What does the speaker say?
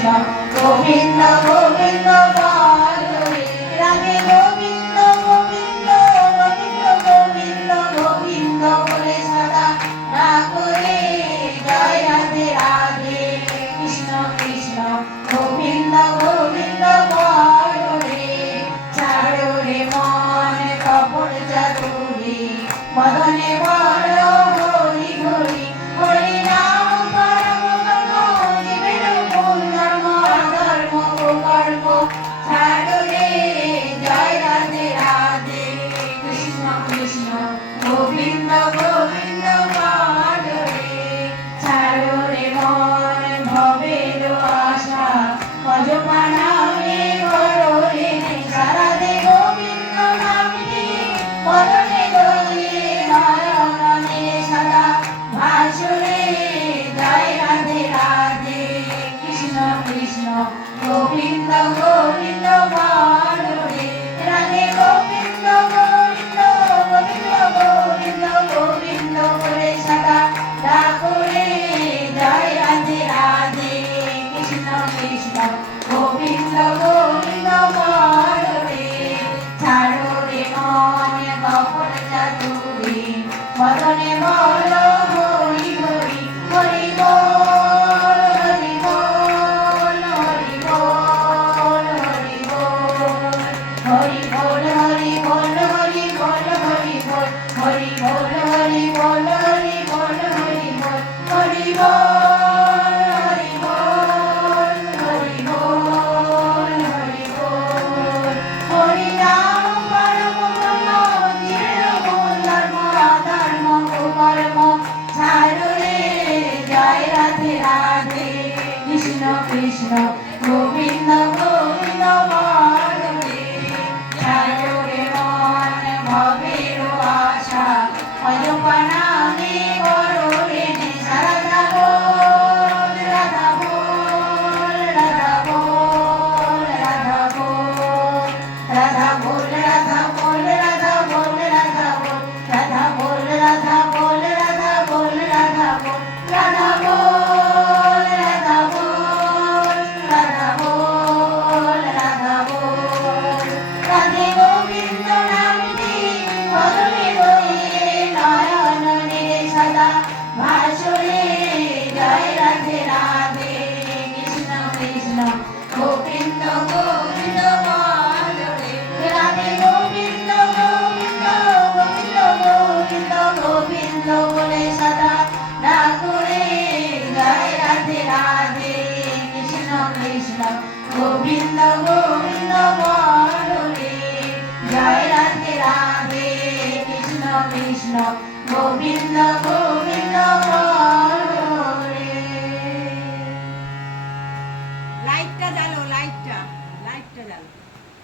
কৃষ্ণ গোবিন্দ গোবিন্দ বলে রাধে গোবিন্দ গোবিন্দ গোবিন্দ গোবিন্দ গোবিন্দ বলে সদা ডাকরে জয় রাধে রাধে কৃষ্ণ কৃষ্ণ গোবিন্দ গোবিন্দ বলে ছাড়ো রে মন কপট চাতুরি মদনে বড় হরি হরি হরি নাম করম কর্ম জীবের ভুল ধর্ম অধর্ম কুকর্ম ছাড়ো রে জয় রাধে রাধে কৃষ্ণ কৃষ্ণ গোবিন্দ গোবিন্দ বলে ছাড়ো রে মন ভবের আশা ভজপা নামে করো রে সারা দে গোবিন্দ নামে মরণে দোলে নয়নে সদা ভাসুরে জয় রাধে রাধে কৃষ্ণ কৃষ্ণ গোবিন্দ গোবিন্দ বলে রাধে গোবিন্দ গোবিন্দ গোবিন্দ গোবিন্দ গোবিন্দ বলে সদা ডাকরে জয় রাধে রাধে কৃষ্ণ কৃষ্ণ গোবিন্দ গোবিন্দ বলে ছাড়ো রে মন কপট চাতুরি মদনে বল হরি হরি হরি বল হরি বল হরি বল হরি বল হরি বল হরি বল হরি বল হরি বল হরি বল হরি বল হরি বল হরি বল হরি বল হরি বল হরি বল হরি বল হরি নাম পরম ব্রহ্ম জীবের ভুল ধর্ম অধর্ম কুকর্ম ছাড়ো রে জয় রাধে রাধে কৃষ্ণ কৃষ্ণ গোবিন্দ গোবিন্দ বলে ছাড়ো রে মন ভবের আশা অজপা নামে করো রে রাধা বল রাধা বল রাধা বল রাধা বল রাধা বল রাধা বল রাধা বল রাধা বল রাধা বল রাধা বল রাধা বল রাধা বল রাধা বল রাধা বল রাধা বল রাধা বল রাধে গোবিন্দ নামটি বদলে বইয়ে নয়নে সদা ভাসুরে জয় রাধে রাধে কৃষ্ণ কৃষ্ণ গোবিন্দ গোবিন্দ বলে রাধে গোবিন্দ গোবিন্দ গোবিন্দ গোবিন্দ গোবিন্দ বলে সদা ডাকরে জয় রাধে রাধে কৃষ্ণ কৃষ্ণ গোবিন্দ গোবিন্দ বলে জয় রাধে রাধে কৃষ্ণ কৃষ্ণ গোবিন্দ গোবিন্দ বলে